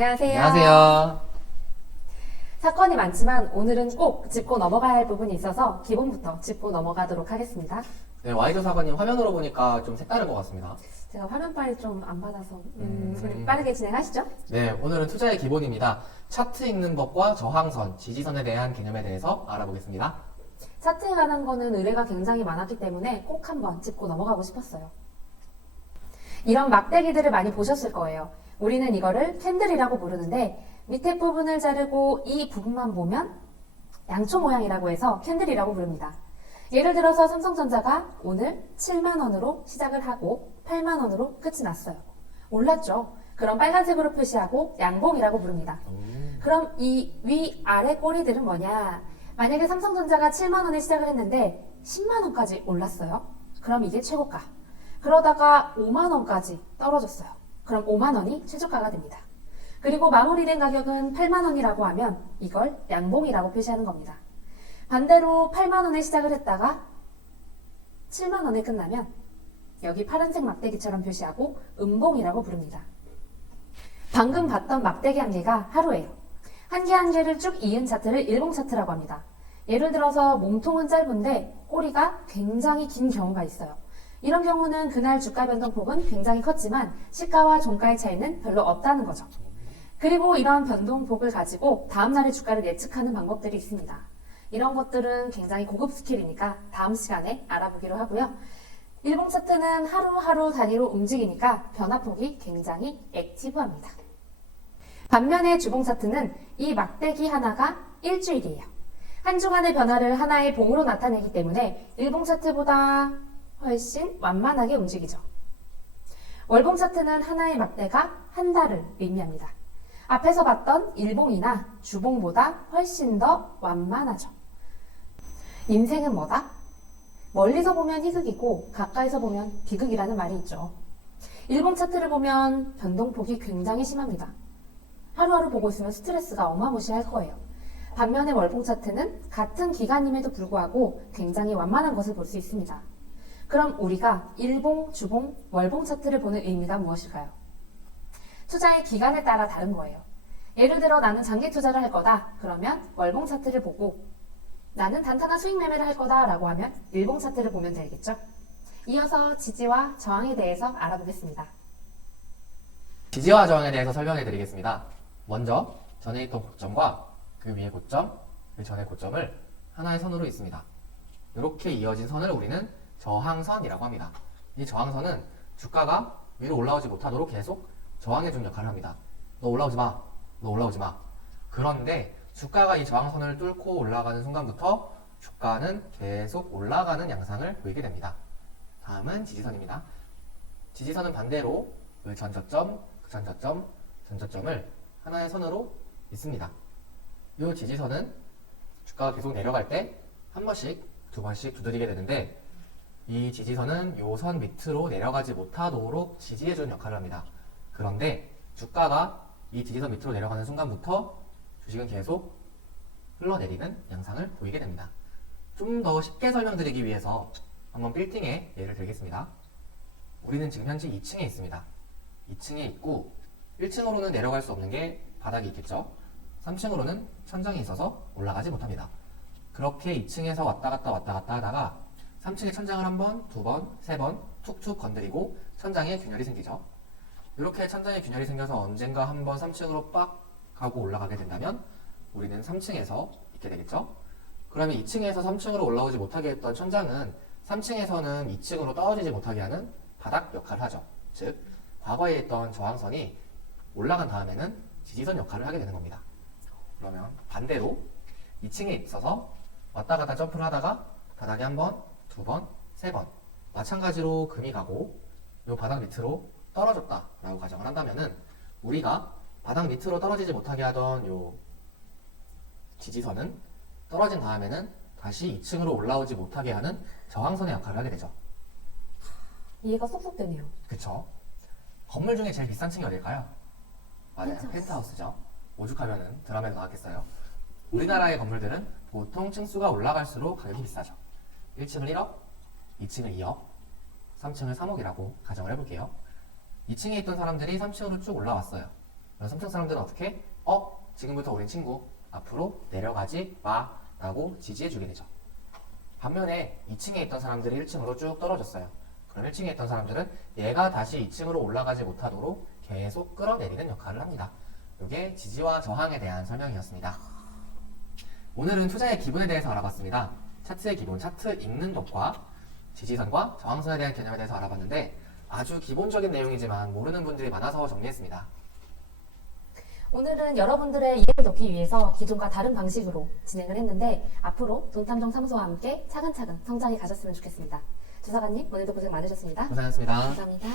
안녕하세요. 안녕하세요. 사건이 많지만 오늘은 꼭 짚고 넘어가야 할 부분이 있어서 기본부터 짚고 넘어가도록 하겠습니다. 네, 와이저 사관님 화면으로 보니까 좀 색다른 것 같습니다. 제가 화면 빨리 좀 안 받아서 우리 빠르게 진행하시죠. 네, 오늘은 투자의 기본입니다. 차트 읽는 법과 저항선, 지지선에 대한 개념에 대해서 알아보겠습니다. 차트에 관한 거는 의뢰가 굉장히 많았기 때문에 꼭 한번 짚고 넘어가고 싶었어요. 이런 막대기들을 많이 보셨을 거예요. 우리는 이거를 캔들이라고 부르는데 밑에 부분을 자르고 이 부분만 보면 양초 모양이라고 해서 캔들이라고 부릅니다. 예를 들어서 삼성전자가 오늘 7만 원으로 시작을 하고 8만 원으로 끝이 났어요. 올랐죠? 그럼 빨간색으로 표시하고 양봉이라고 부릅니다. 그럼 이 위아래 꼬리들은 뭐냐? 만약에 삼성전자가 7만 원에 시작을 했는데 10만 원까지 올랐어요. 그럼 이게 최고가. 그러다가 5만 원까지 떨어졌어요. 그럼 5만 원이 최저가가 됩니다. 그리고 마무리된 가격은 8만 원이라고 하면 이걸 양봉이라고 표시하는 겁니다. 반대로 8만 원에 시작을 했다가 7만 원에 끝나면 여기 파란색 막대기처럼 표시하고 음봉이라고 부릅니다. 방금 봤던 막대기 한 개가 하루예요. 한 개 한 개를 쭉 이은 차트를 일봉 차트라고 합니다. 예를 들어서 몸통은 짧은데 꼬리가 굉장히 긴 경우가 있어요. 이런 경우는 그날 주가 변동폭은 굉장히 컸지만 시가와 종가의 차이는 별로 없다는 거죠. 그리고 이런 변동폭을 가지고 다음날의 주가를 예측하는 방법들이 있습니다. 이런 것들은 굉장히 고급 스킬이니까 다음 시간에 알아보기로 하고요. 일봉 차트는 하루하루 단위로 움직이니까 변화폭이 굉장히 액티브합니다. 반면에 주봉 차트는 이 막대기 하나가 일주일이에요. 한 주간의 변화를 하나의 봉으로 나타내기 때문에 일봉 차트보다 훨씬 완만하게 움직이죠. 월봉 차트는 하나의 막대가 한 달을 의미합니다. 앞에서 봤던 일봉이나 주봉보다 훨씬 더 완만하죠. 인생은 뭐다? 멀리서 보면 희극이고 가까이서 보면 비극이라는 말이 있죠. 일봉 차트를 보면 변동폭이 굉장히 심합니다. 하루하루 보고 있으면 스트레스가 어마무시할 거예요. 반면에 월봉 차트는 같은 기간임에도 불구하고 굉장히 완만한 것을 볼 수 있습니다. 그럼 우리가 일봉, 주봉, 월봉 차트를 보는 의미가 무엇일까요? 투자의 기간에 따라 다른 거예요. 예를 들어 나는 장기 투자를 할 거다. 그러면 월봉 차트를 보고 나는 단타나 수익 매매를 할 거다 라고 하면 일봉 차트를 보면 되겠죠. 이어서 지지와 저항에 대해서 알아보겠습니다. 지지와 저항에 대해서 설명해 드리겠습니다. 먼저 전에 있던 고점과 그 위의 고점, 그 전의 고점을 하나의 선으로 있습니다. 이렇게 이어진 선을 우리는 저항선이라고 합니다. 이 저항선은 주가가 위로 올라오지 못하도록 계속 저항해주는 역할을 합니다. 너 올라오지 마. 너 올라오지 마. 그런데 주가가 이 저항선을 뚫고 올라가는 순간부터 주가는 계속 올라가는 양상을 보이게 됩니다. 다음은 지지선입니다. 지지선은 반대로 그 전저점, 그 전저점, 전저점을 하나의 선으로 있습니다. 이 지지선은 주가가 계속 내려갈 때 한 번씩, 두 번씩 두드리게 되는데 이 지지선은 이 선 밑으로 내려가지 못하도록 지지해주는 역할을 합니다. 그런데 주가가 이 지지선 밑으로 내려가는 순간부터 주식은 계속 흘러내리는 양상을 보이게 됩니다. 좀 더 쉽게 설명드리기 위해서 한번 빌딩의 예를 들겠습니다. 우리는 지금 현재 2층에 있습니다. 2층에 있고 1층으로는 내려갈 수 없는 게 바닥이 있겠죠. 3층으로는 천장이 있어서 올라가지 못합니다. 그렇게 2층에서 왔다 갔다 하다가 3층의 천장을 한 번, 두 번, 세 번 툭툭 건드리고 천장에 균열이 생기죠. 이렇게 천장에 균열이 생겨서 언젠가 한번 3층으로 빡 하고 올라가게 된다면 우리는 3층에서 있게 되겠죠. 그러면 2층에서 3층으로 올라오지 못하게 했던 천장은 3층에서는 2층으로 떨어지지 못하게 하는 바닥 역할을 하죠. 즉 과거에 있던 저항선이 올라간 다음에는 지지선 역할을 하게 되는 겁니다. 그러면 반대로 2층에 있어서 왔다 갔다 점프를 하다가 바닥에 한 번, 두 번, 세 번 마찬가지로 금이 가고 이 바닥 밑으로 떨어졌다라고 가정을 한다면은 우리가 바닥 밑으로 떨어지지 못하게 하던 이 지지선은 떨어진 다음에는 다시 2층으로 올라오지 못하게 하는 저항선의 역할을 하게 되죠. 이해가 쏙쏙 되네요. 그쵸? 건물 중에 제일 비싼 층이 어딜까요? 맞아요. 펜트하우스. 펜트하우스죠. 오죽하면은 드라마에도 나왔겠어요. 우리나라의 건물들은 보통 층수가 올라갈수록 가격이 비싸죠. 1층을 1억, 2층을 2억, 3층을 3억이라고 가정을 해볼게요. 2층에 있던 사람들이 3층으로 쭉 올라왔어요. 그럼 3층 사람들은 어떻게? 지금부터 우린 친구. 앞으로 내려가지 마. 라고 지지해주게 되죠. 반면에 2층에 있던 사람들이 1층으로 쭉 떨어졌어요. 그럼 1층에 있던 사람들은 얘가 다시 2층으로 올라가지 못하도록 계속 끌어내리는 역할을 합니다. 이게 지지와 저항에 대한 설명이었습니다. 오늘은 투자의 기본에 대해서 알아봤습니다. 차트의 기본, 차트 읽는 법과 지지선과 저항선에 대한 개념에 대해서 알아봤는데 아주 기본적인 내용이지만 모르는 분들이 많아서 정리했습니다. 오늘은 여러분들의 이해를 돕기 위해서 기존과 다른 방식으로 진행을 했는데 앞으로 돈탐정 사무소와 함께 차근차근 성장해 가셨으면 좋겠습니다. 주사관님 오늘도 고생 많으셨습니다. 고생하셨습니다. 감사합니다.